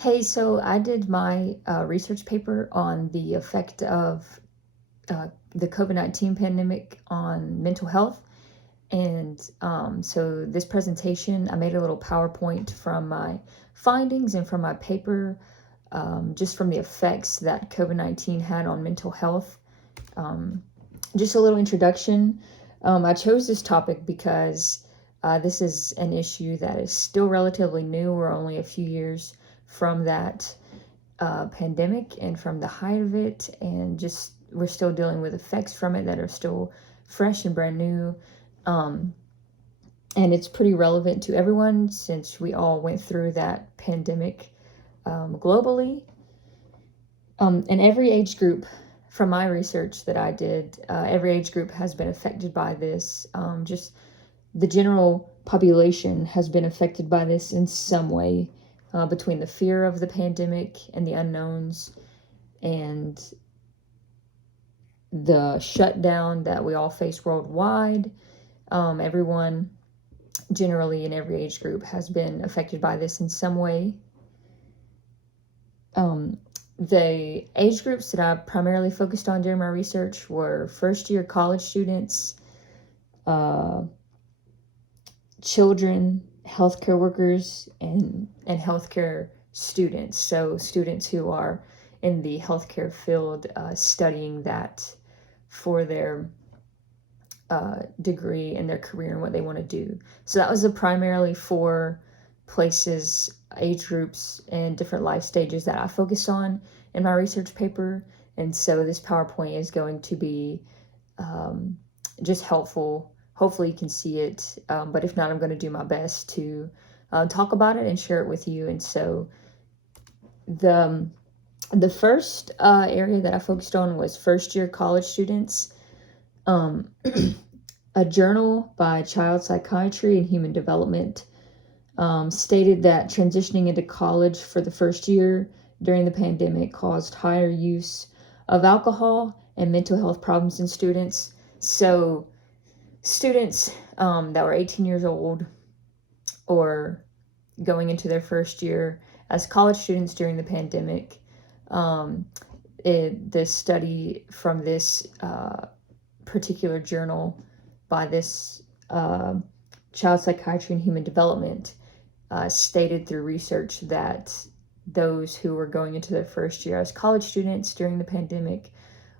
Hey, so I did my research paper on the effect of the COVID-19 pandemic on mental health. And so this presentation, I made a little PowerPoint from my findings and from my paper, just from the effects that COVID-19 had on mental health. Um, just a little introduction. I chose this topic because this is an issue that is still relatively new. We're only a few years from that pandemic and from the height of it, and just we're still dealing with effects from it that are still fresh and brand new. Um, and it's pretty relevant to everyone since we all went through that pandemic globally. And every age group, from my research that I did, every age group has been affected by this. Just the general population has been affected by this in some way, between the fear of the pandemic and the unknowns and the shutdown that we all face worldwide. Everyone, generally in every age group, has been affected by this in some way. The age groups that I primarily focused on during my research were first-year college students, children, healthcare workers, and healthcare students. So students who are in the healthcare field, studying that for their degree and their career and what they want to do. So that was the primarily four places, age groups, and different life stages that I focused on in my research paper. And so this PowerPoint is going to be just helpful. Hopefully you can see it, but if not, I'm going to do my best to talk about it and share it with you. And so the first area that I focused on was first-year college students. A journal by Child Psychiatry and Human Development stated that transitioning into college for the first year during the pandemic caused higher use of alcohol and mental health problems in students. So students that were 18 years old or going into their first year as college students during the pandemic, the study from this particular journal by this Child Psychiatry and Human Development stated through research that those who were going into their first year as college students during the pandemic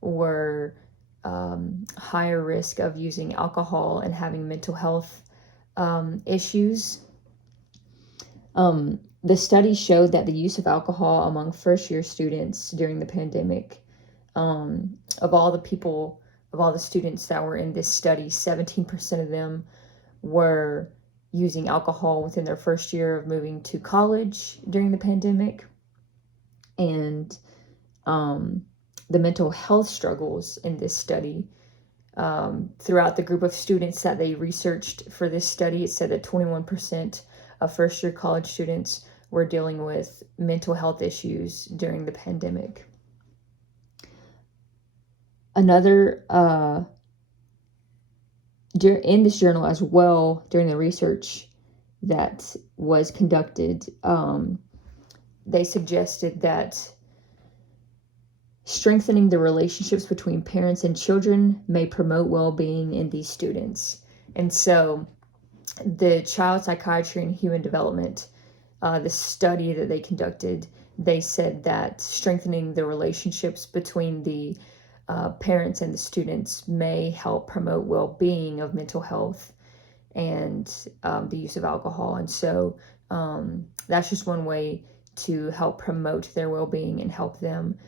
were higher risk of using alcohol and having mental health issues. The study showed that the use of alcohol among first-year students during the pandemic, of all the students that were in this study, 17% of them were using alcohol within their first year of moving to college during the pandemic. And the mental health struggles in this study, throughout the group of students that they researched for this study, it said that 21% of first-year college students were dealing with mental health issues during the pandemic. Another, in this journal as well, during the research that was conducted, they suggested that strengthening the relationships between parents and children may promote well-being in these students. And so the Child Psychiatry and Human Development, the study that they conducted, they said that strengthening the relationships between the parents and the students may help promote well-being of mental health and the use of alcohol. And so that's just one way to help promote their well-being and help them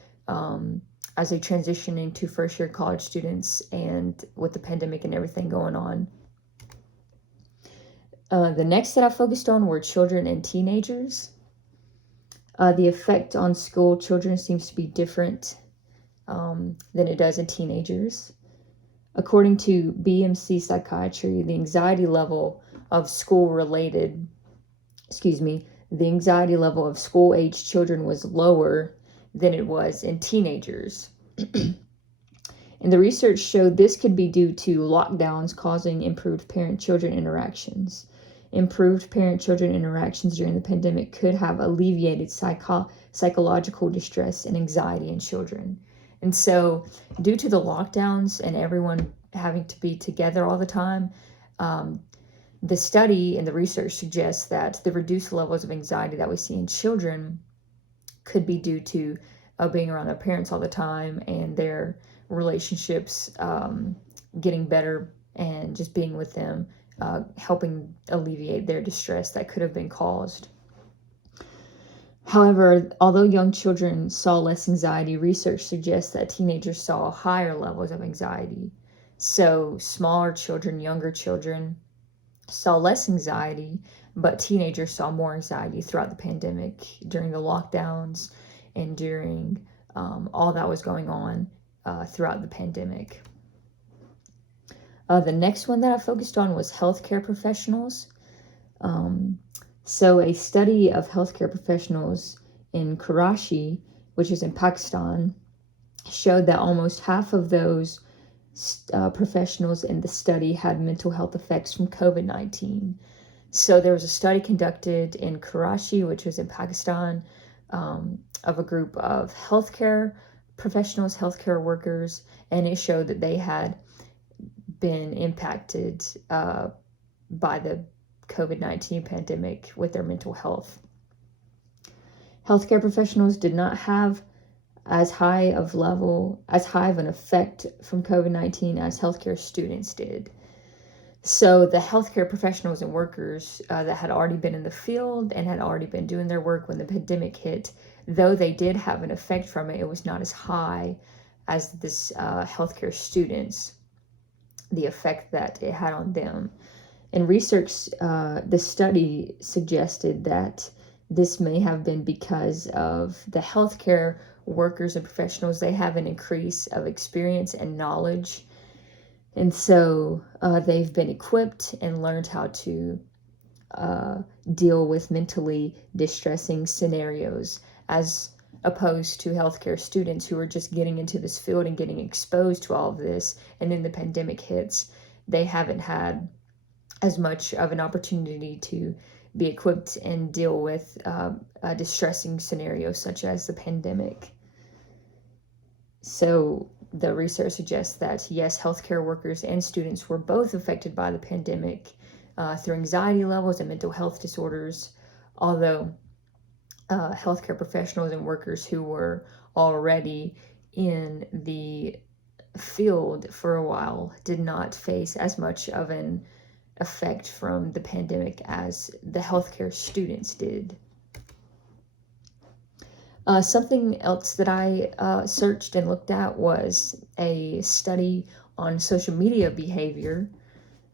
as they transition into first-year college students and with the pandemic and everything going on. The next that I focused on were children and teenagers. The effect on school children seems to be different than it does in teenagers. According to BMC Psychiatry, the anxiety level of school-age children was lower than it was in teenagers. And the research showed this could be due to lockdowns causing improved parent-children interactions. improved parent-children interactions during the pandemic could have alleviated psychological distress and anxiety in children. And so, due to the lockdowns and everyone having to be together all the time, the study and the research suggests that the reduced levels of anxiety that we see in children could be due to being around their parents all the time and their relationships getting better, and just being with them, helping alleviate their distress that could have been caused. However, although young children saw less anxiety, research suggests that teenagers saw higher levels of anxiety. So smaller children, younger children, saw less anxiety, but teenagers saw more anxiety throughout the pandemic, during the lockdowns, and during all that was going on throughout the pandemic. The next one that I focused on was healthcare professionals. So a study of healthcare professionals in Karachi, which is in Pakistan, showed that almost half of those professionals in the study had mental health effects from COVID-19. So there was a study conducted in Karachi, which was in Pakistan, of a group of healthcare professionals, healthcare workers, and it showed that they had been impacted by the COVID-19 pandemic with their mental health. Healthcare professionals did not have as high of an effect from COVID-19 as healthcare students did. So the healthcare professionals and workers that had already been in the field and had already been doing their work when the pandemic hit, though they did have an effect from it, it was not as high as this healthcare students, the effect that it had on them. In research, the study suggested that this may have been because of the healthcare workers and professionals. They have an increase of experience and knowledge, and so they've been equipped and learned how to deal with mentally distressing scenarios, as opposed to healthcare students who are just getting into this field and getting exposed to all of this, and then the pandemic hits. They haven't had as much of an opportunity to be equipped and deal with distressing scenarios such as the pandemic. So the research suggests that yes, healthcare workers and students were both affected by the pandemic through anxiety levels and mental health disorders, although healthcare professionals and workers who were already in the field for a while did not face as much of an effect from the pandemic as the healthcare students did. Something else that I searched and looked at was a study on social media behavior.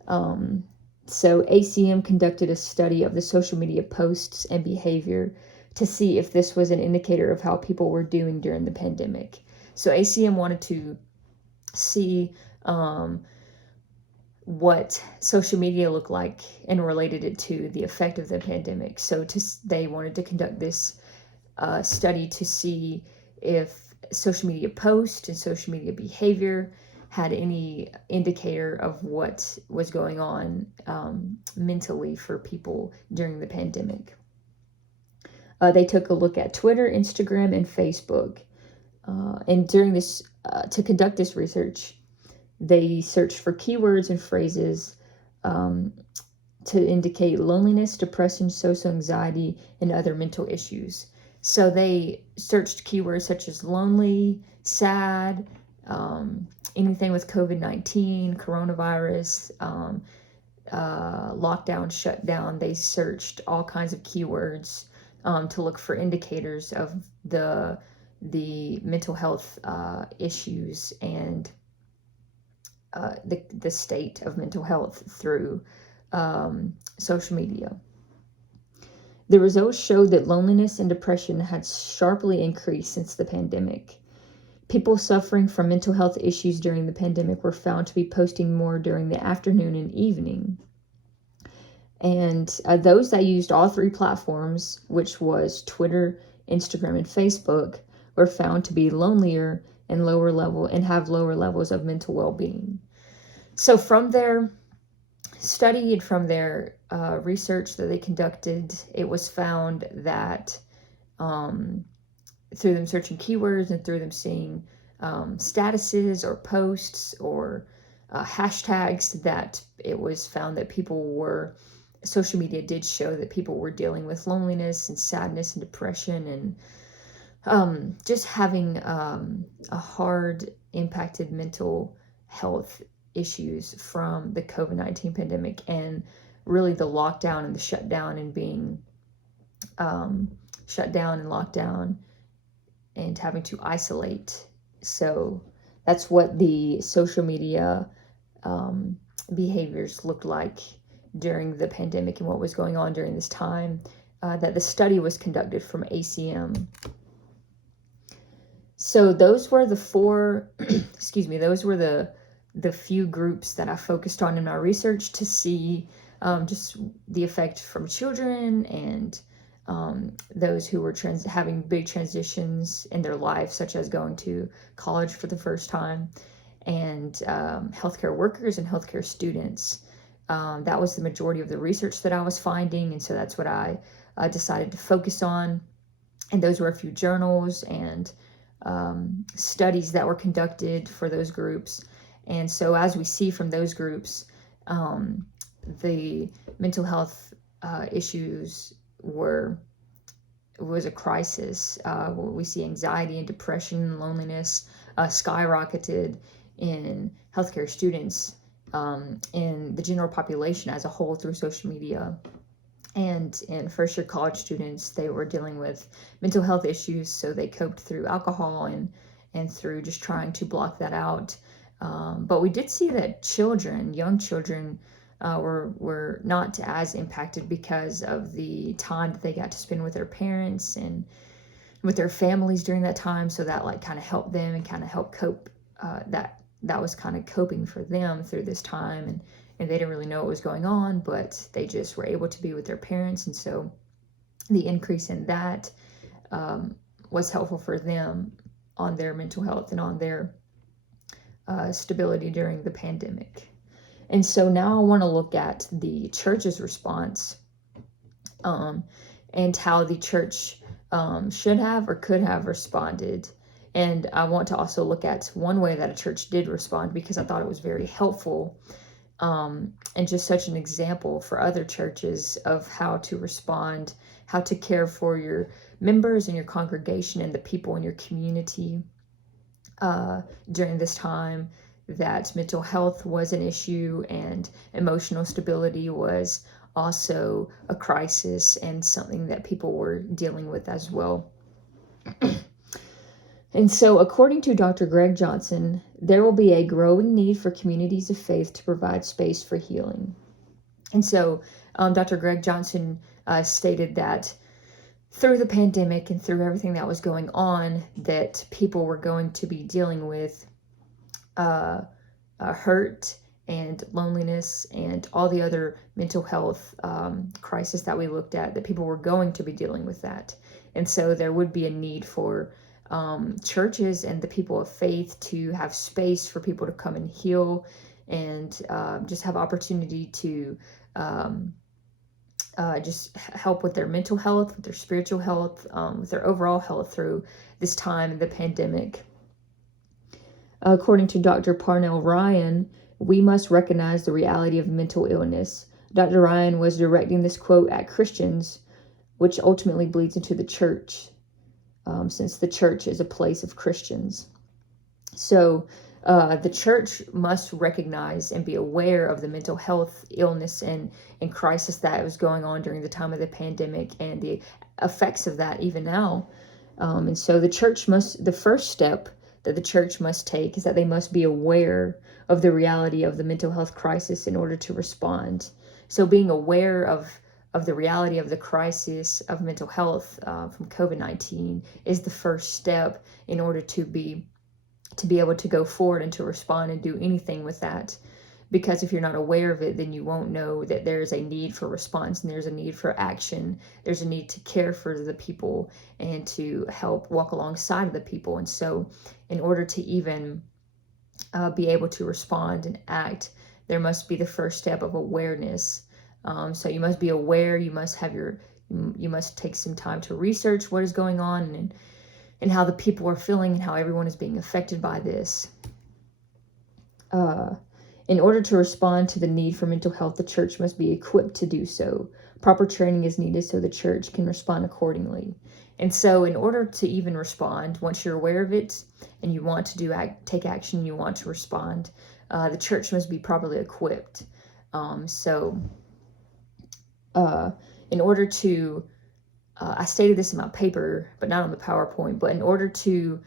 So ACM conducted a study of the social media posts and behavior to see if this was an indicator of how people were doing during the pandemic. So ACM wanted to see what social media looked like and related it to the effect of the pandemic. So they wanted to conduct this study to see if social media posts and social media behavior had any indicator of what was going on mentally for people during the pandemic. They took a look at Twitter, Instagram, and Facebook. And during this, to conduct this research, they searched for keywords and phrases to indicate loneliness, depression, social anxiety, and other mental issues. So they searched keywords such as lonely, sad, anything with COVID-19, coronavirus, lockdown, shutdown. They searched all kinds of keywords to look for indicators of the mental health issues and the state of mental health through social media. The results showed that loneliness and depression had sharply increased since the pandemic. People suffering from mental health issues during the pandemic were found to be posting more during the afternoon and evening. And those that used all three platforms, which was Twitter, Instagram, and Facebook, were found to be lonelier and have lower levels of mental well-being. So from their study and from their research that they conducted, it was found that through them searching keywords and through them seeing statuses or posts or hashtags, that it was found that social media did show that people were dealing with loneliness and sadness and depression and just having a hard impacted mental health issues from the COVID-19 pandemic, and really the lockdown and the shutdown and being shut down and locked down and having to isolate. So that's what the social media behaviors looked like during the pandemic and what was going on during this time that the study was conducted from ACM. So those were the four, those were the few groups that I focused on in my research to see just the effect from children and those who were having big transitions in their life, such as going to college for the first time, and healthcare workers and healthcare students. That was the majority of the research that I was finding, and so that's what I decided to focus on. And those were a few journals and studies that were conducted for those groups. And so as we see from those groups, the mental health issues was a crisis. We see anxiety and depression and loneliness skyrocketed in healthcare students, in the general population as a whole through social media. And in first-year college students, they were dealing with mental health issues, so they coped through alcohol and through just trying to block that out. But we did see that young children, were not as impacted because of the time that they got to spend with their parents and with their families during that time. So that kind of helped them and kind of helped cope. That was kind of coping for them through this time, and they didn't really know what was going on, but they just were able to be with their parents. And so the increase in that was helpful for them on their mental health and on their stability during the pandemic. And so now I want to look at the church's response and how the church should have or could have responded. And I want to also look at one way that a church did respond, because I thought it was very helpful and just such an example for other churches of how to respond, how to care for your members and your congregation and the people in your community during this time, that mental health was an issue and emotional stability was also a crisis and something that people were dealing with as well. And so, according to Dr. Greg Johnson, there will be a growing need for communities of faith to provide space for healing. And so, Dr. Greg Johnson stated that through the pandemic and through everything that was going on, that people were going to be dealing with hurt and loneliness and all the other mental health crisis that we looked at, that people were going to be dealing with that. And so there would be a need for churches and the people of faith to have space for people to come and heal and just have opportunity to just help with their mental health, with their spiritual health, with their overall health through this time, the pandemic. According to Dr. Parnell Ryan, we must recognize the reality of mental illness. Dr. Ryan was directing this quote at Christians, which ultimately bleeds into the church, since the church is a place of Christians. So the church must recognize and be aware of the mental health illness and crisis that was going on during the time of the pandemic and the effects of that even now. And so the first step that the church must take is that they must be aware of the reality of the mental health crisis in order to respond. So being aware of the reality of the crisis of mental health from COVID-19 is the first step in order to be able to go forward and to respond and do anything with that. Because if you're not aware of it, then you won't know that there's a need for response and there's a need for action. There's a need to care for the people and to help walk alongside of the people. And so in order to even be able to respond and act, there must be the first step of awareness So you must be aware, you must take some time to research what is going on and how the people are feeling and how everyone is being affected by this. In order to respond to the need for mental health, the church must be equipped to do so. Proper training is needed so the church can respond accordingly. And so in order to even respond, once you're aware of it and you want to take action, you want to respond, the church must be properly equipped. In order to, I stated this in my paper, but not on the PowerPoint, but in order to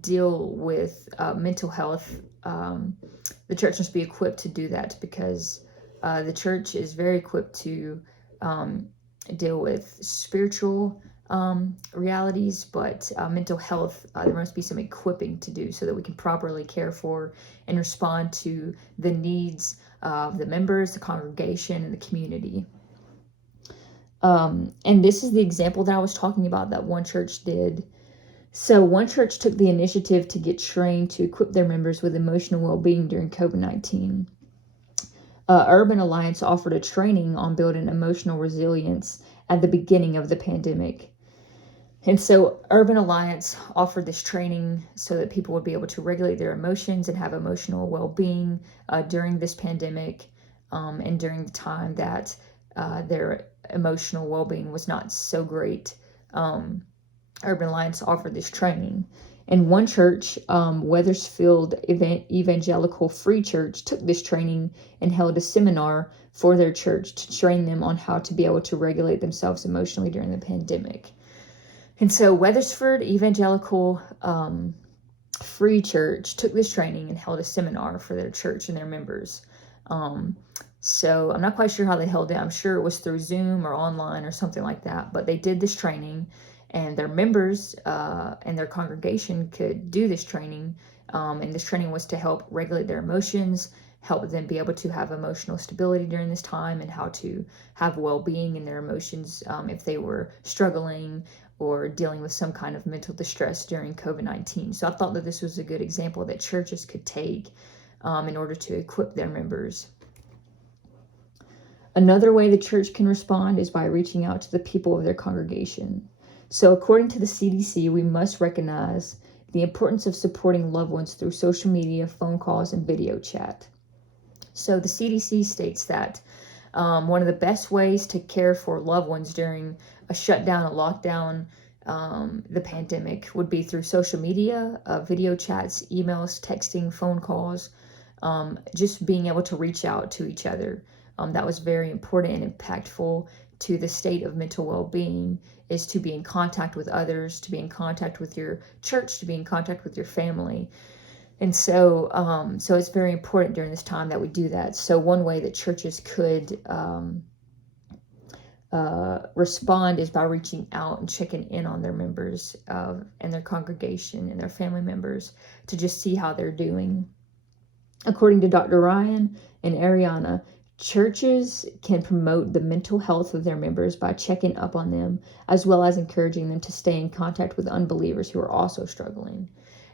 deal with mental health, the church must be equipped to do that, because the church is very equipped to deal with spiritual realities, but mental health, there must be some equipping to do so that we can properly care for and respond to the needs of the members, the congregation, and the community. And this is the example that I was talking about that one church did. So one church took the initiative to get trained to equip their members with emotional well-being during COVID-19. Urban Alliance offered a training on building emotional resilience at the beginning of the pandemic. And so Urban Alliance offered this training so that people would be able to regulate their emotions and have emotional well-being during this pandemic, and during the time that their emotional well-being was not so great. Urban Alliance offered this training. And one church, Wethersfield Evangelical Free Church, took this training and held a seminar for their church to train them on how to be able to regulate themselves emotionally during the pandemic. And so Wethersfield Evangelical Free Church took this training and held a seminar for their church and their members. So I'm not quite sure how they held it. I'm sure it was through Zoom or online or something like that. But they did this training, and their members and their congregation could do this training. And this training was to help regulate their emotions, help them be able to have emotional stability during this time, and how to have well-being in their emotions if they were struggling or dealing with some kind of mental distress during COVID-19. So I thought that this was a good example that churches could take in order to equip their members. Another way the church can respond is by reaching out to the people of their congregation. So according to the CDC, we must recognize the importance of supporting loved ones through social media, phone calls, and video chat. So the CDC states that one of the best ways to care for loved ones during a shutdown, a lockdown, the pandemic would be through social media, video chats, emails, texting, phone calls, just being able to reach out to each other. That was very important and impactful to the state of mental well-being, is to be in contact with others, to be in contact with your church, to be in contact with your family. And so it's very important during this time that we do that. So one way that churches could respond is by reaching out and checking in on their members and their congregation and their family members to just see how they're doing. According to Dr. Ryan and Ariana, churches can promote the mental health of their members by checking up on them, as well as encouraging them to stay in contact with unbelievers who are also struggling.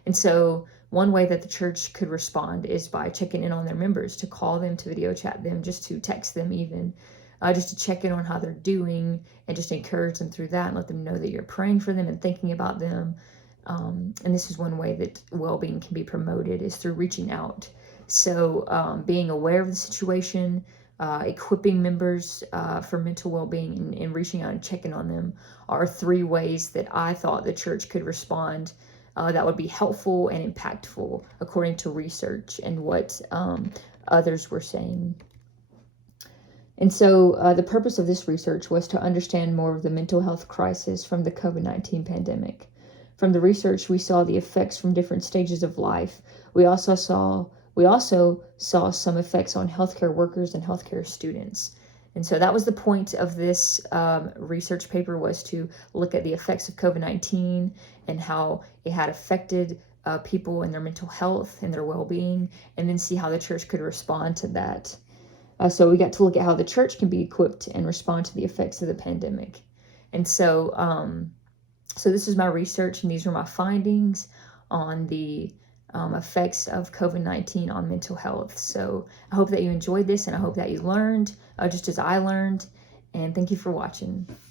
And so one way that the church could respond is by checking in on their members, to call them, to video chat them, just to text them even, just to check in on how they're doing and just encourage them through that and let them know that you're praying for them and thinking about them. And this is one way that well-being can be promoted, is through reaching out. So being aware of the situation, equipping members for mental well-being, and reaching out and checking on them are three ways that I thought the church could respond that would be helpful and impactful according to research and what others were saying. And so the purpose of this research was to understand more of the mental health crisis from the COVID-19 pandemic. From the research, we saw the effects from different stages of life. We also saw some effects on healthcare workers and healthcare students. And so that was the point of this research paper, was to look at the effects of COVID-19 and how it had affected people and their mental health and their well-being, and then see how the church could respond to that. So we got to look at how the church can be equipped and respond to the effects of the pandemic. And so this is my research, and these are my findings on the effects of COVID-19 on mental health. So I hope that you enjoyed this, and I hope that you learned just as I learned. And thank you for watching.